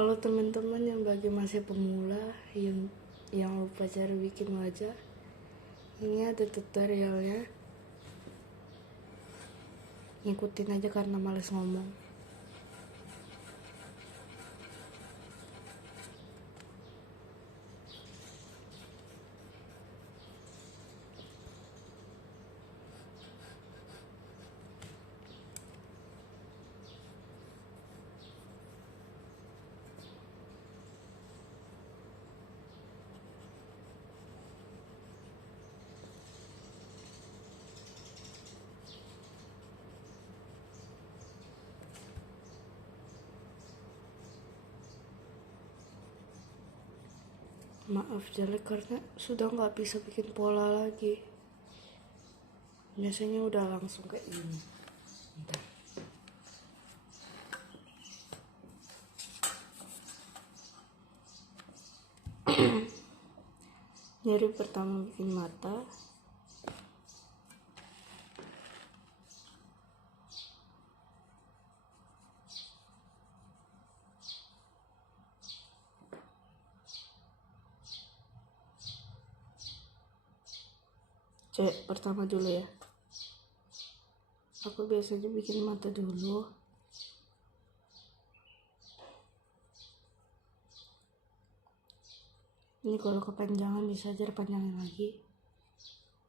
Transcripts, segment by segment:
Kalau teman-teman yang bagi masih pemula yang lupa cara bikin wajah, ini ada tutorialnya. Ngikutin aja karena males ngomong. Maaf jelek karena sudah nggak bisa bikin pola lagi. Biasanya udah langsung kayak gini. Bentar. Jadi pertama bikin mata. Cek pertama dulu ya. Aku biasanya bikin mata dulu. Ini kalau kepanjangan bisa aja panjangin lagi.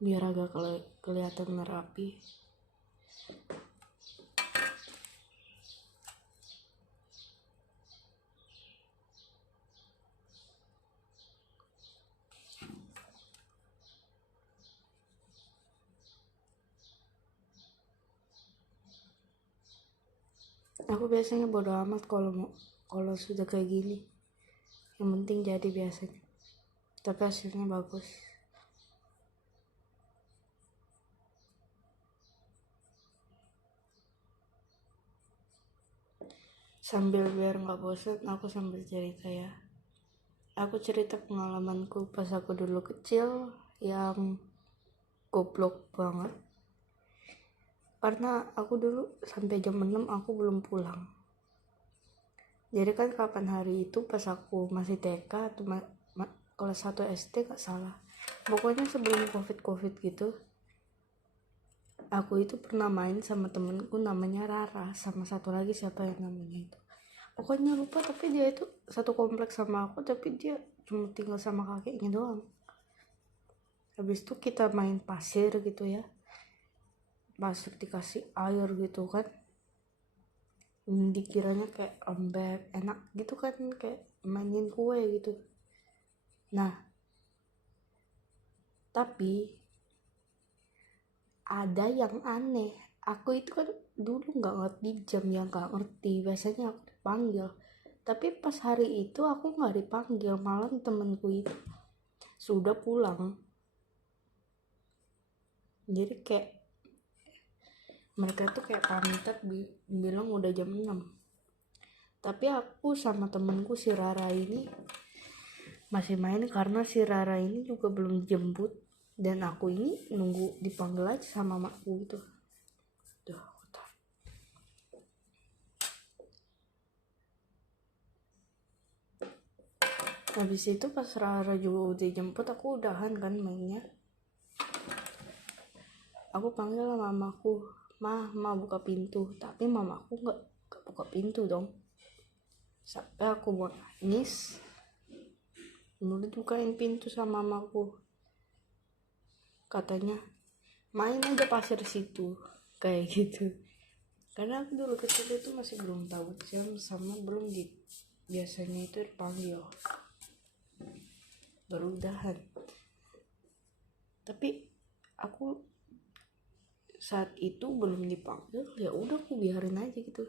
Biar agak kelihatan merapi. Aku biasanya bodo amat kalau sudah kayak gini. Yang penting jadi biasanya. Tapi hasilnya bagus. Sambil biar nggak bosan, aku sambil cerita ya. Aku cerita pengalamanku pas aku dulu kecil yang goblok banget. Karena aku dulu sampai jam 6 aku belum pulang. Jadi kan kapan hari itu pas aku masih TK atau kelas 1 SD gak salah. Pokoknya sebelum covid gitu. Aku itu pernah main sama temenku namanya Rara. Sama satu lagi siapa yang namanya itu. Pokoknya lupa, tapi dia itu satu kompleks sama aku, tapi dia cuma tinggal sama kakeknya doang. Habis itu kita main pasir gitu ya. Pasir dikasih air gitu kan. Dikiranya kayak lembek, enak gitu kan, kayak mainin kue gitu. Nah, tapi ada yang aneh. Aku itu kan dulu gak ngerti jam, yang gak ngerti. Biasanya aku dipanggil. Tapi pas hari itu aku gak dipanggil. Malah temenku itu sudah pulang. Jadi kayak mereka tuh kayak pamitan bilang udah jam 6. Tapi aku sama temenku si Rara ini masih main karena si Rara ini juga belum dijemput. Dan aku ini nunggu dipanggil aja sama makku gitu. Duh, habis itu pas Rara juga udah jemput, aku udahan kan mainnya. Aku panggil lah mamaku, ma buka pintu. Tapi mamaku gak buka pintu dong. Sampai aku mau nangis, udah bukain pintu sama mamaku. Katanya main aja pasir situ, kayak gitu. Karena aku dulu kecil itu masih belum tahu jam, sama belum biasanya itu dipanggil baru udahan. Tapi aku saat itu belum dipanggil, ya udah aku biarin aja gitu.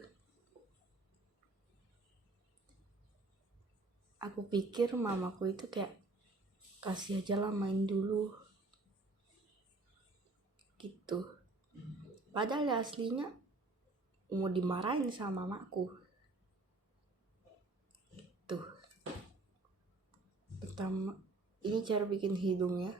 Aku pikir mamaku itu kayak kasih aja lah main dulu gitu. Padahal ya aslinya mau dimarahin sama mamaku gitu. Pertama, ini cara bikin hidung ya.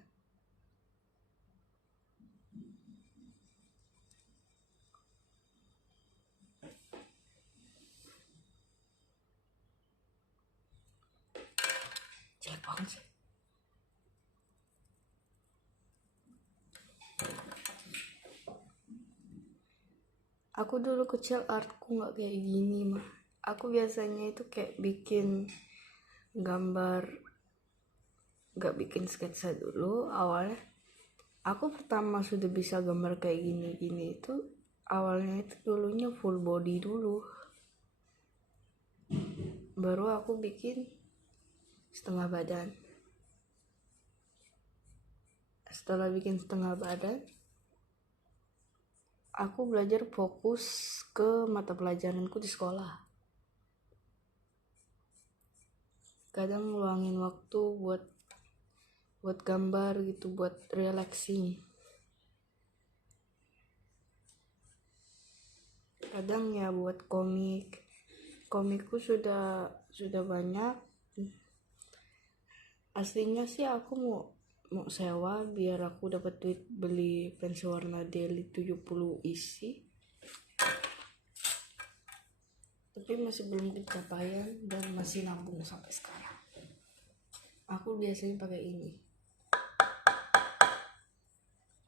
Aku dulu kecil artku nggak kayak gini mah. Aku biasanya itu kayak bikin gambar, nggak bikin sketsa dulu awalnya. Aku pertama sudah bisa gambar kayak gini-gini itu awalnya itu dulunya full body dulu. Baru aku bikin setengah badan. Setelah bikin setengah badan, aku belajar fokus ke mata pelajaranku di sekolah. Kadang luangin waktu buat gambar gitu, buat relaxing. Kadang ya buat komikku sudah banyak. Aslinya sih aku mau sewa biar aku dapat duit beli pensil warna daily 70 isi, tapi masih belum pencapaian dan masih nabung sampai sekarang. Aku biasanya pakai ini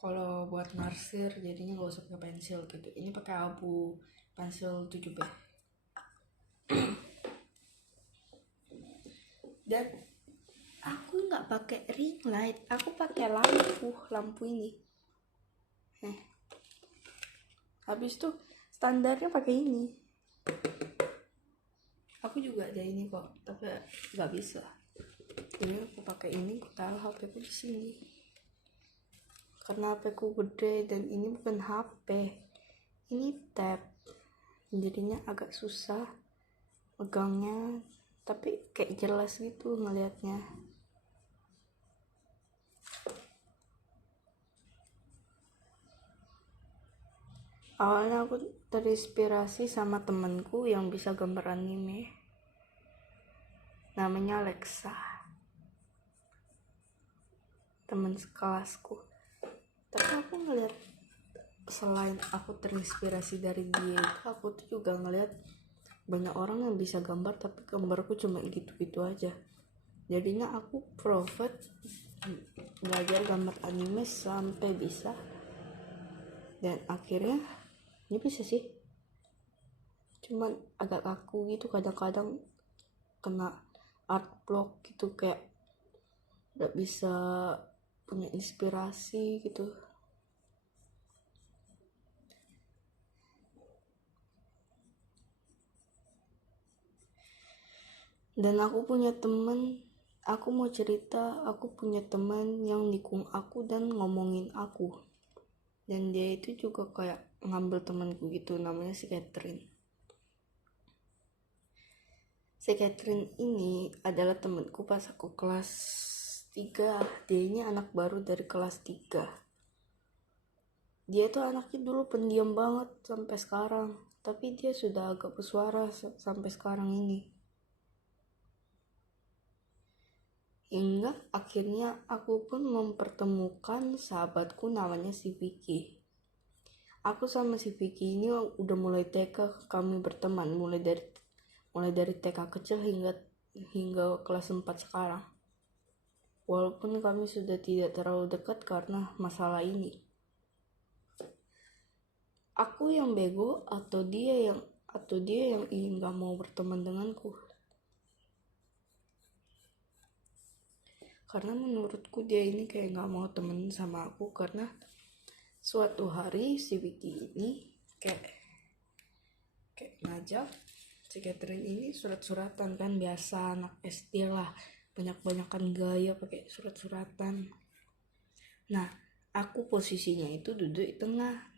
kalau buat narsir, jadinya gak usah pakai pensil gitu. Ini pakai abu pensil 7B. Dan aku nggak pakai ring light, aku pakai lampu ini. Habis itu standarnya pakai ini. Aku juga ada ini kok, tapi nggak bisa. Jadi aku pakai ini, aku taruh HP ku di sini. Karena HP ku gede dan ini bukan HP, ini tab. Jadinya agak susah megangnya, tapi kayak jelas gitu ngelihatnya. Awalnya aku terinspirasi sama temanku yang bisa gambar anime, namanya Alexa, teman sekelasku. Tapi aku ngeliat, selain aku terinspirasi dari dia, aku tuh juga ngeliat banyak orang yang bisa gambar tapi gambarku cuma gitu-gitu aja. Jadinya aku profit belajar gambar anime sampai bisa, dan akhirnya ini bisa sih. Cuman agak kaku gitu, kadang-kadang kena art block gitu, kayak gak bisa punya inspirasi gitu. Dan aku mau cerita, aku punya teman yang nikung aku dan ngomongin aku. Dan dia itu juga kayak ngambil temanku gitu, namanya si Catherine. Si Catherine ini adalah temanku pas aku kelas 3. Dia ini anak baru dari kelas 3. Dia tuh anaknya dulu pendiam banget sampai sekarang, tapi dia sudah agak bersuara sampai sekarang ini. Hingga akhirnya aku pun mempertemukan sahabatku namanya si Vicky. Aku sama si Vicky ini udah mulai TK kami berteman, mulai dari TK kecil hingga kelas 4 sekarang. Walaupun kami sudah tidak terlalu dekat karena masalah ini. Aku yang bego atau dia yang ingin gak mau berteman denganku? Karena menurutku dia ini kayak gak mau temen sama aku, karena suatu hari si Vicky ini kayak ngajak si Catherine ini surat-suratan, kan biasa anak SD lah, banyak-banyakan gaya pakai surat-suratan. Nah, aku posisinya itu duduk di tengah,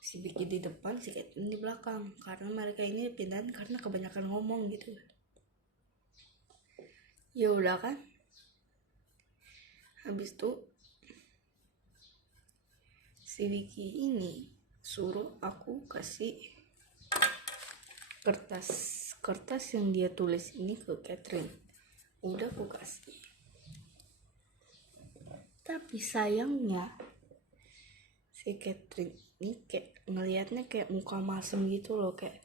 si Vicky di depan, si Catherine di belakang, karena mereka ini pindahan karena kebanyakan ngomong gitu. Ya udah kan, habis itu si Vicky ini suruh aku kasih kertas yang dia tulis ini ke Catherine. Udah aku kasih, tapi sayangnya si Catherine ini kayak ngelihatnya kayak muka masem gitu loh, kayak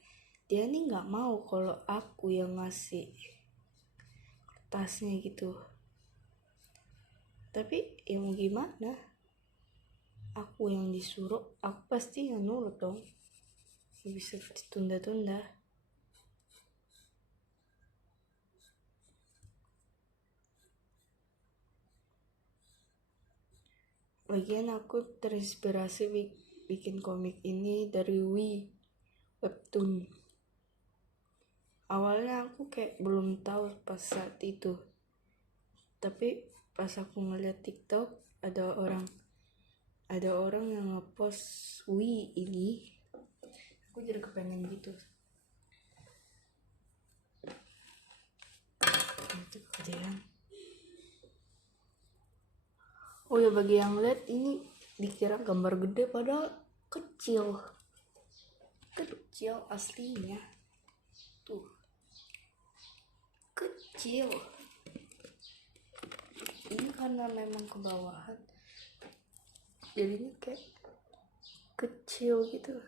dia nih nggak mau kalau aku yang ngasih kertasnya gitu. Tapi ya mau gimana, aku yang disuruh, aku pasti yang nurut dong. Gak bisa ditunda-tunda. Lagian aku terinspirasi bikin komik ini dari Webtoon. Awalnya aku kayak belum tahu pas saat itu, tapi pas aku ngeliat TikTok ada orang yang ngepost ini, aku jadi kepengen gitu. Itu kegedean. Oh ya, bagi yang lihat ini dikira gambar gede padahal kecil aslinya tuh, kecil. Ini karena memang kebawahan jadinya kayak kecil gitu.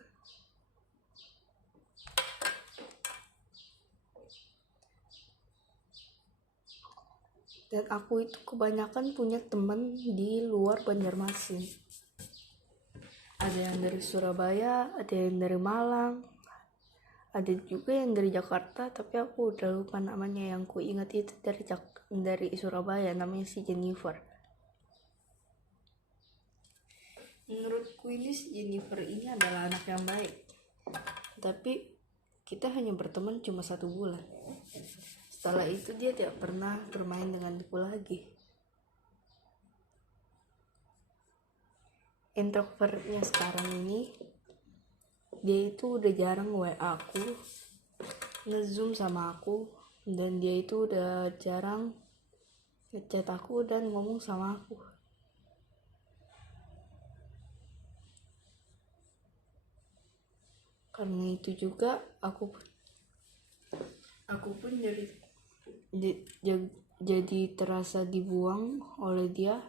Dan aku itu kebanyakan punya teman di luar Banjarmasin. Ada yang dari Surabaya, ada yang dari Malang, ada juga yang dari Jakarta, tapi aku udah lupa namanya. Yang ku ingat itu dari Surabaya, namanya si Jennifer. Menurutku ini si Jennifer ini adalah anak yang baik, tapi kita hanya berteman cuma 1 bulan. Setelah itu dia tidak pernah bermain denganku lagi. Introvertnya sekarang ini, dia itu udah jarang WA aku, nge-zoom sama aku, dan dia itu udah jarang ngechat aku dan ngomong sama aku. Karena itu juga aku pun jadi terasa dibuang oleh dia,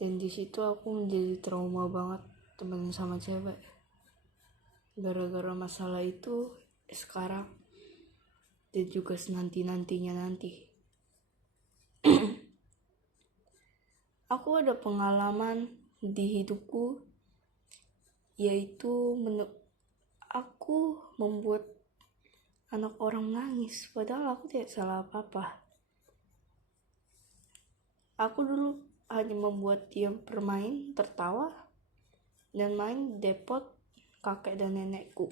dan di situ aku menjadi trauma banget temen sama cewek. Gara-gara masalah itu sekarang dan juga nanti aku ada pengalaman di hidupku, yaitu aku membuat anak orang nangis padahal aku tidak salah apa-apa. Aku dulu hanya membuat dia bermain, tertawa, dan main depot kakek dan nenekku.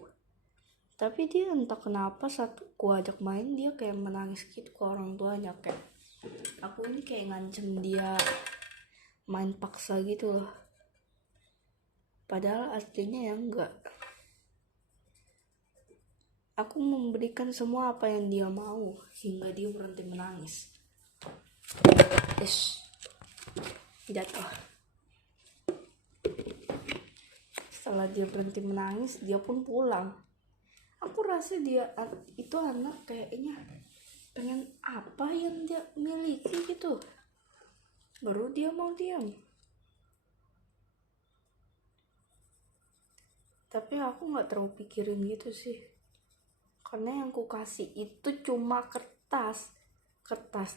Tapi dia entah kenapa saat aku ajak main, dia kayak menangis gitu ke orang tuanya. Kayak aku ini kayak ngancem dia main paksa gitu loh. Padahal aslinya ya enggak. Aku memberikan semua apa yang dia mau hingga dia berhenti menangis. Jatuh. Setelah dia berhenti menangis, dia pun pulang. Aku rasa dia itu anak kayaknya pengen apa yang dia miliki gitu, baru dia mau diam. Tapi aku gak terlalu pikirin gitu sih, karena yang ku kasih itu cuma kertas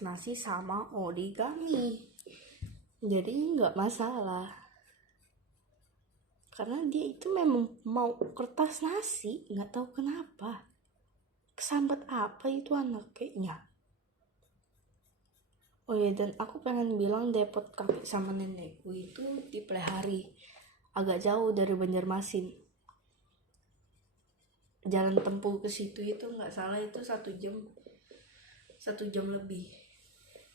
nasi sama origami, jadi gak masalah. Karena dia itu memang mau kertas nasi, gak tahu kenapa. Kesambat apa itu anak kayaknya. Oh ya, dan aku pengen bilang depot kakek sama nenekku itu di Plehari, agak jauh dari Banjarmasin. Jalan tempuh ke situ itu nggak salah itu 1 jam lebih,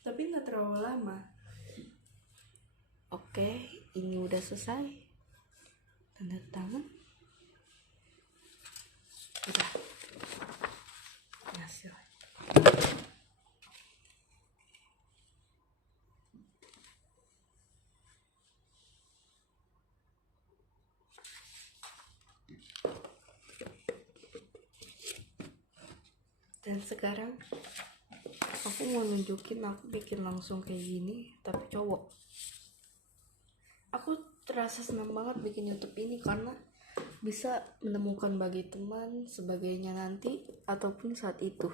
tapi nggak terlalu lama. Oke, ini udah selesai, tanda tangan udah hasil. Dan sekarang aku mau nunjukin aku bikin langsung kayak gini tapi cowok. Aku terasa senang banget bikin YouTube ini karena bisa menemukan bagi teman sebagainya nanti ataupun saat itu.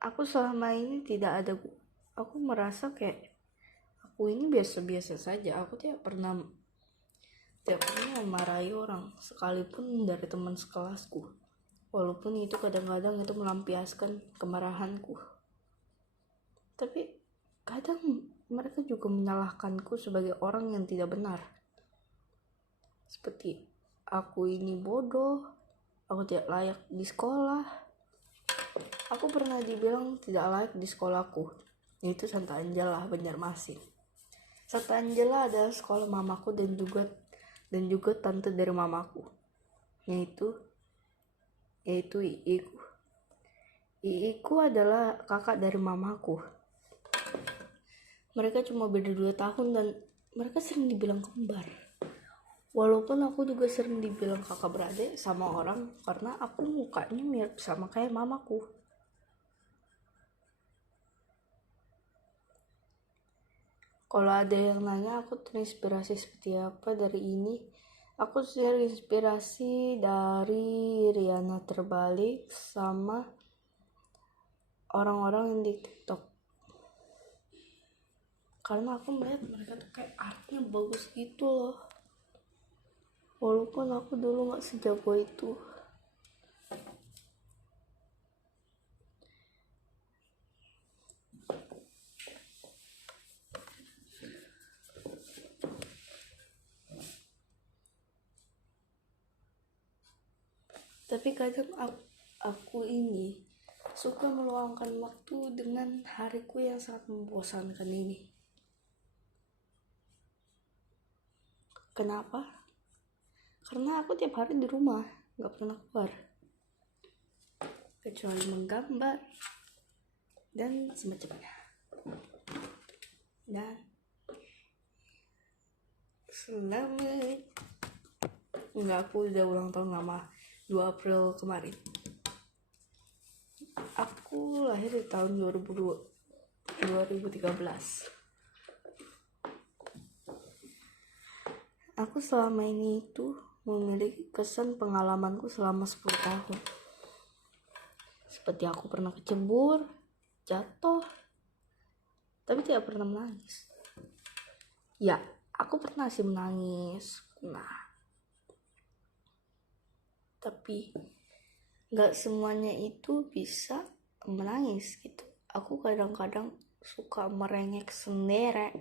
aku selama ini aku merasa kayak aku ini biasa-biasa saja. Aku tidak pernah memarahi orang sekalipun dari teman sekelasku, walaupun itu kadang-kadang itu melampiaskan kemarahanku. Tapi kadang mereka juga menyalahkanku sebagai orang yang tidak benar, seperti aku ini bodoh, aku tidak layak di sekolah. Aku pernah dibilang tidak layak di sekolahku, yaitu Santa Angela, Banjarmasin. Santa Angela adalah sekolah mamaku dan juga tante dari mamaku, yaitu iiku. Iiku adalah kakak dari mamaku. Mereka cuma beda 2 tahun dan mereka sering dibilang kembar. Walaupun aku juga sering dibilang kakak beradik sama orang karena aku mukanya mirip sama kayak mamaku. Kalau ada yang nanya aku terinspirasi seperti apa dari ini, aku terinspirasi dari Rihanna Terbalik sama orang-orang yang di TikTok. Karena aku melihat mereka tuh kayak artnya bagus gitu loh. Walaupun aku dulu gak sejago itu. Tapi kadang aku ini suka meluangkan waktu dengan hariku yang sangat membosankan ini. Kenapa? Karena aku tiap hari di rumah, gak pernah keluar. Kecuali menggambar dan semacamnya. Dan aku udah ulang tahun lama 2 April kemarin. Aku lahir di tahun 2013. Aku selama ini itu memiliki kesan pengalamanku selama 10 tahun. Seperti aku pernah kecebur, jatuh, tapi tidak pernah menangis. Ya, aku pernah sih menangis. Tapi gak semuanya itu bisa menangis gitu. Aku kadang-kadang suka merengek sendiri.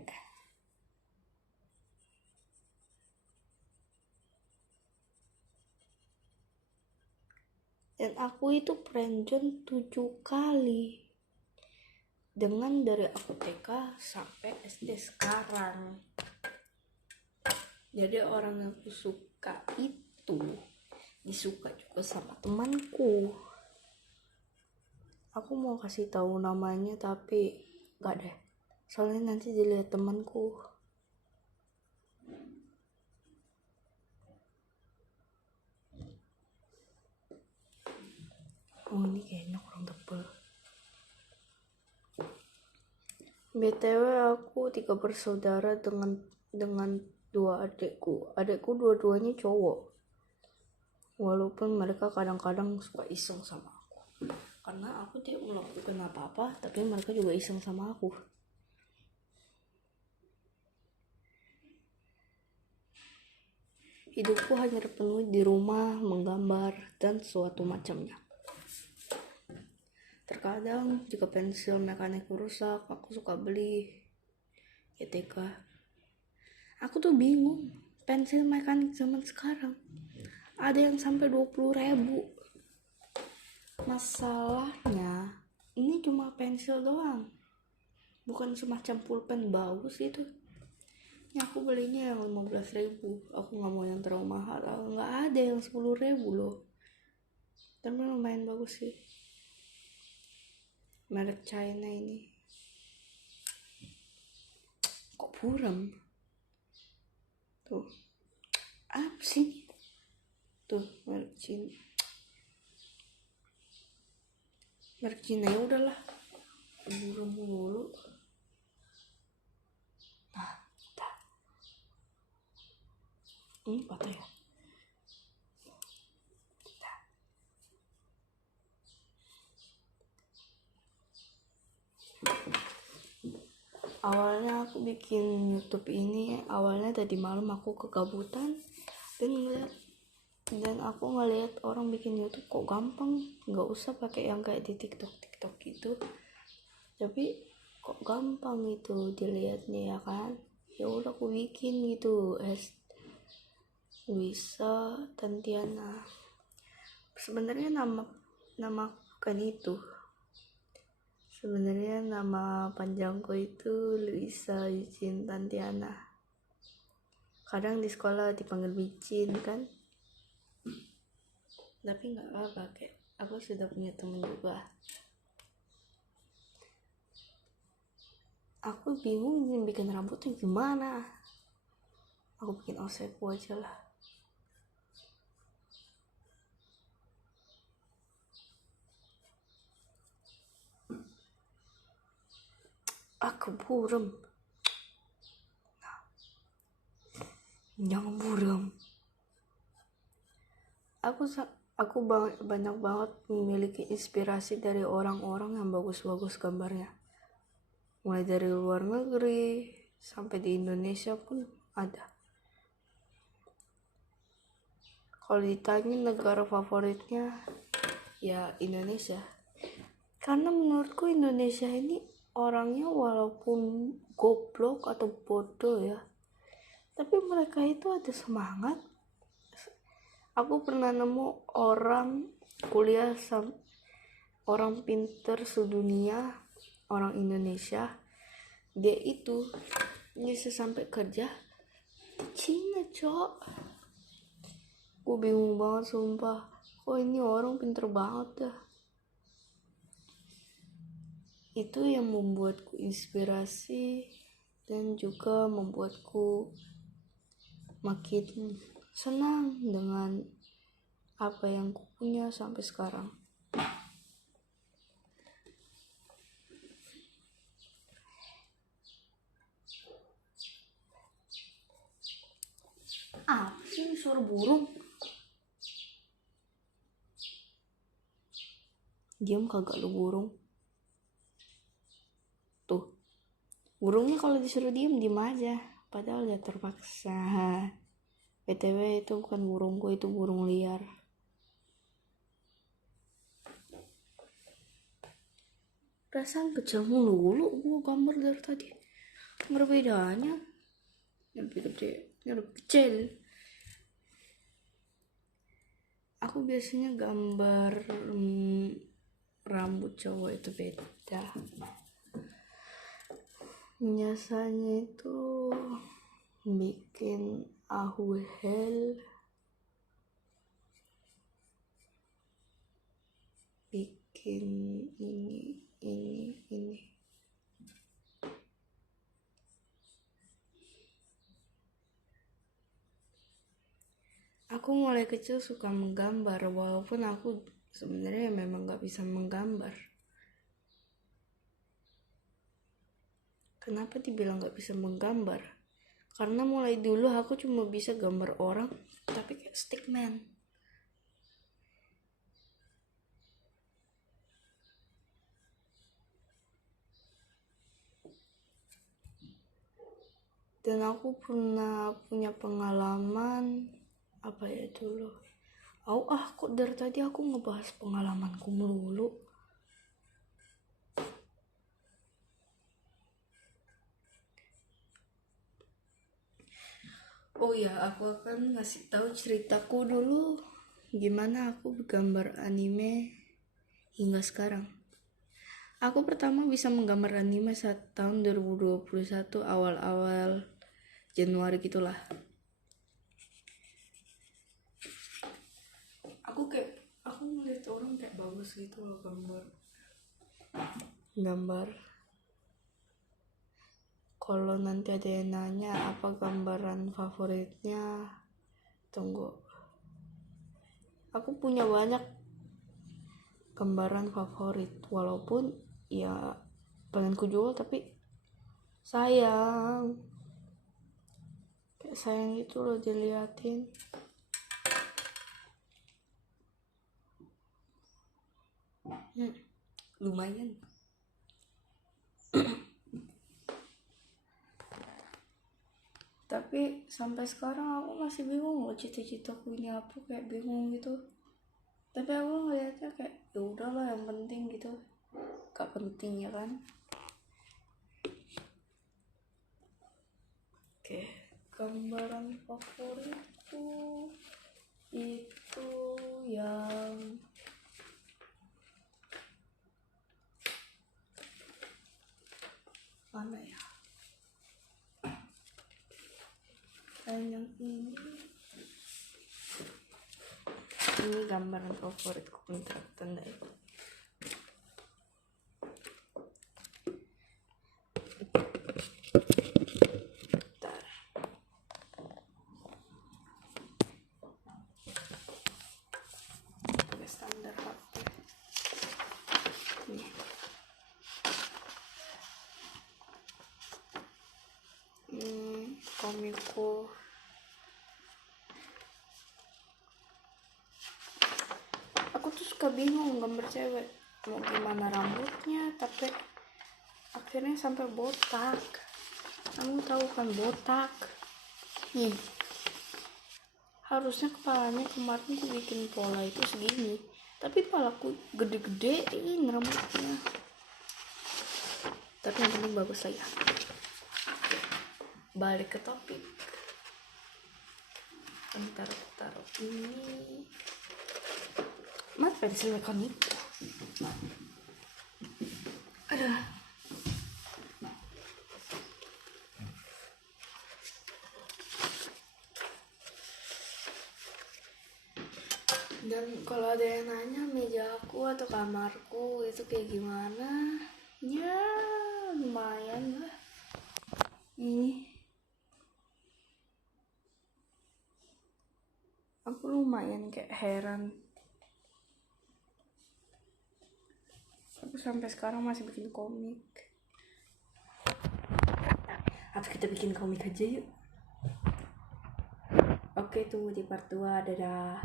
Dan aku itu prenjol 7 kali. Dengan dari aku TK sampai SD sekarang. Jadi orang yang aku suka itu disuka juga sama temanku. Aku mau kasih tahu namanya tapi gak deh. Soalnya nanti dilihat temanku. Oh ini kayaknya kurang tebal. BTW aku 3 bersaudara dengan 2 adekku. Adekku dua-duanya cowok. Walaupun mereka kadang-kadang suka iseng sama aku. Karena aku tidak melakukan apa-apa, tapi mereka juga iseng sama aku. Hidupku hanya terpenuhi di rumah, menggambar, dan suatu macamnya. Terkadang jika pensil mekanikku rusak, aku suka beli ETK. Aku tuh bingung, pensil mekanik zaman sekarang ada yang sampai 20.000. Masalahnya ini cuma pensil doang, bukan semacam pulpen bagus itu. Ini aku belinya yang 15.000. Aku gak mau yang terlalu mahal. Gak ada yang 10.000 loh. Tapi lumayan bagus sih. Merek China ini. Kok buram? Tuh. Apa sih? Tuh, merek China. Merek China ya udahlah. Buram mulu. Nah, udah. Ini patah ya? awalnya aku bikin YouTube ini awalnya tadi malam aku kegabutan dan aku ngeliat orang bikin YouTube kok gampang, nggak usah pakai yang kayak di TikTok gitu, tapi kok gampang itu dilihatnya ya kan. Ya udah aku bikin gitu, Luisa Tantiana. Sebenarnya nama bukan itu. Sebenarnya nama panjangku itu Luisa Eugene Tantiana. Kadang di sekolah dipanggil Bicin kan. Tapi nggak apa-apa, kayak aku sudah punya temen juga. Aku bingung bikin rambutnya gimana. Aku bikin oseku aja lah. Aku buram. Jangan buram. Aku banyak banget memiliki inspirasi dari orang-orang yang bagus-bagus gambarnya. Mulai dari luar negeri sampai di Indonesia pun ada. Kalau ditanya negara favoritnya, ya Indonesia. Karena menurutku Indonesia ini orangnya walaupun goblok atau bodoh ya, tapi mereka itu ada semangat. Aku pernah nemu orang kuliah orang pinter sedunia, orang Indonesia, dia itu bisa sampai kerja di Cina, cok. Gue bingung banget sumpah, kok ini orang pinter banget dah. Itu yang membuatku inspirasi dan juga membuatku makin senang dengan apa yang ku punya sampai sekarang. Apa sih suara burung? Diam kagak lu burung. Tuh, burungnya kalau disuruh diem aja, padahal dia terpaksa. BTW itu bukan burungku, itu burung liar. Perasaan kecil mulu gua gambar dari tadi. Berbedanya lebih gede, lebih kecil. Aku biasanya gambar rambut cowok itu beda. Biasanya itu bikin ahuel, bikin ini. Aku mulai kecil suka menggambar, walaupun aku sebenarnya memang gak bisa menggambar. Kenapa dibilang gak bisa menggambar? Karena mulai dulu aku cuma bisa gambar orang, tapi kayak stickman. Dan aku pernah punya pengalaman apa ya dulu. Kok dari tadi aku ngebahas pengalamanku melulu. Oh ya, aku akan ngasih tahu ceritaku dulu gimana aku bergambar anime hingga sekarang. Aku pertama bisa menggambar anime saat tahun 2021 awal-awal Januari gitulah. Aku ngeliat orang kayak bagus gitu loh gambar. Kalau nanti ada yang nanya apa gambaran favoritnya, tunggu. Aku punya banyak gambaran favorit, walaupun ya pengen ku jual tapi sayang. Kayak sayang gitu loh diliatin. Lumayan. Tapi sampai sekarang aku masih bingung loh cita-citaku ini apa, kayak bingung gitu. Tapi aku ngeliatnya kayak ya udahlah, yang penting gitu, gak penting ya kan. Oke, gambaran favoritku itu yang mana ya? Yang ini gambaran favoritku, bentar tanda itu. Bentar. Standar HP. Nih. Komikku aku tuh suka bingung gambar cewek mau gimana rambutnya, tapi akhirnya sampai botak. Kamu tahu kan botak nih, harusnya kepalanya kemarin aku bikin pola itu segini, tapi kepalaku gede-gedein rambutnya. Tapi yang penting bagus lah ya. Balik ke topik. Taruh ini. Mas pensil mekanik. Aduh. Dan kalau ada yang nanya meja aku atau kamarku itu kayak gimana, ya lumayan lah. Ini aku lumayan kayak heran, aku sampai sekarang masih bikin komik. Atau kita bikin komik aja yuk. Oke, tunggu di part 2. Dadah.